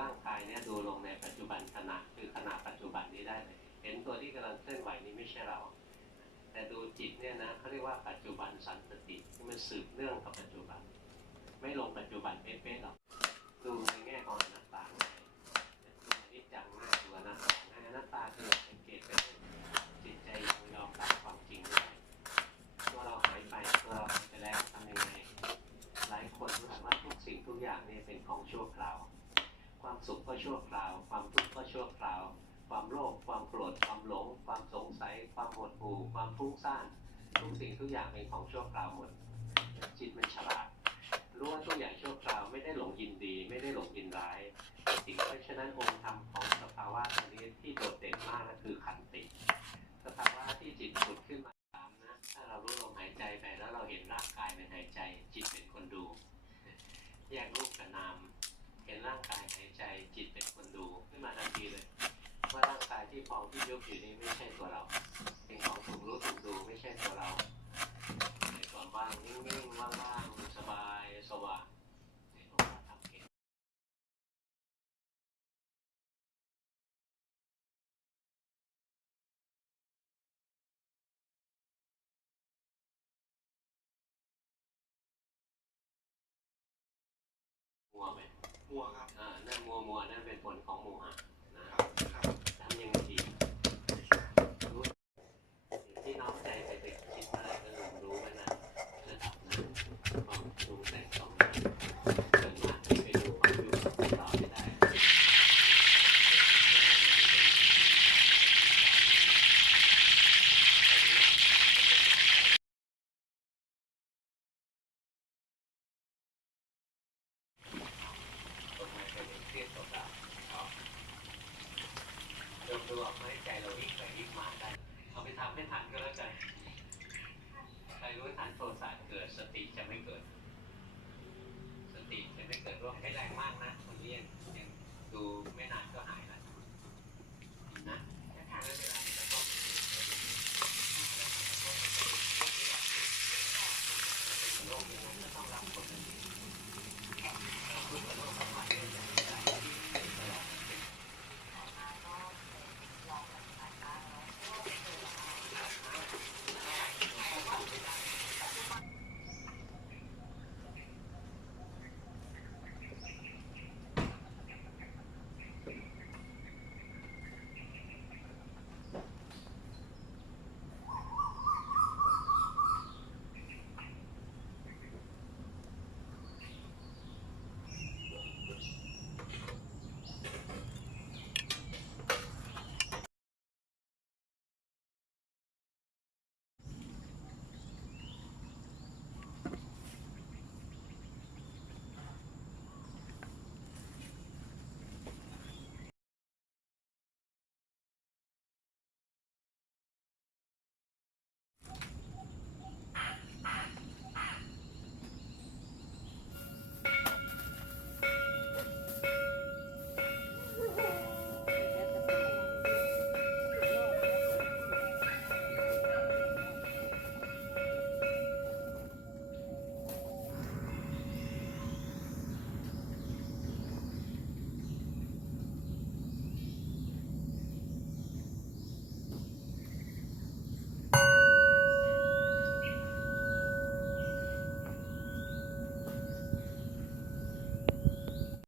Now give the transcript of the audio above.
ร่างกายเนี่ยดูลงในปัจจุบันขณะคือขณะปัจจุบันนี้ได้เลยเห็นตัวที่กำลังเคลื่อนไหวนี้ไม่ใช่เรา แต่ดูจิตเนี่ยนะเขาเรียกว่าปัจจุบันสันตติที่มันสืบเนื่องกับปัจจุบัน ไม่ลงปัจจุบันเป๊ะ ชั่วคราว ความทุกข์ก็ชั่วคราว ความโลภความโกรธความหลง ความสงสัย ความหดหู่ความฟุ้งซ่านทุกสิ่งทุกอย่างเป็นของชั่วคราวหมดจิตมันฉลาดรู้ว่าทุกอย่างชั่วคราวไม่ได้หลงยินดี ไม่ได้หลงยินร้ายสิ่งเพราะฉะนั้นองค์ธรรมของสภาวะตรงนี้ที่โดดเด่นมากก็คือขันติสภาวะที่จิตผุดขึ้นมาตามนะถ้าเรารู้ลมหายใจไปแล้วเราเห็นร่างกายเป็นหายใจ จิตเป็นคนดูแยกรู ที่พองที่ยุบอยู่นี้ไม่ใช่ตัวเราเป็นของถูกรู้ถูกดูไม่ใช่ตัวเราในความว่างนิ่งๆว่างๆสบายสว่างในตรงมาทำเห็นมัวไหมมัวครับอ่านั่นมัวมัวๆนั่นเป็นผลของโมหะนะครับ ครับ ทำยังไงดีรู้ที่น้อมใจไปไปคิดอะไรก็ลืมรู้ไว้นะระดับนั้นความปรุงแต่งของนั้นส่วนมากที่ไปดูความรู้ของเราไม่ได้ ตรงนั้นเป็นเครียดตัวเรา เออกไหมใจเราวิ่งไปวิ่งมาได้เอาไปทำให้ทันก็แล้วกันใครรู้ทันโทสะเกิดสติจะไม่เกิด สติจะไม่เกิดร่วมให้แรงมากนะคนเรียน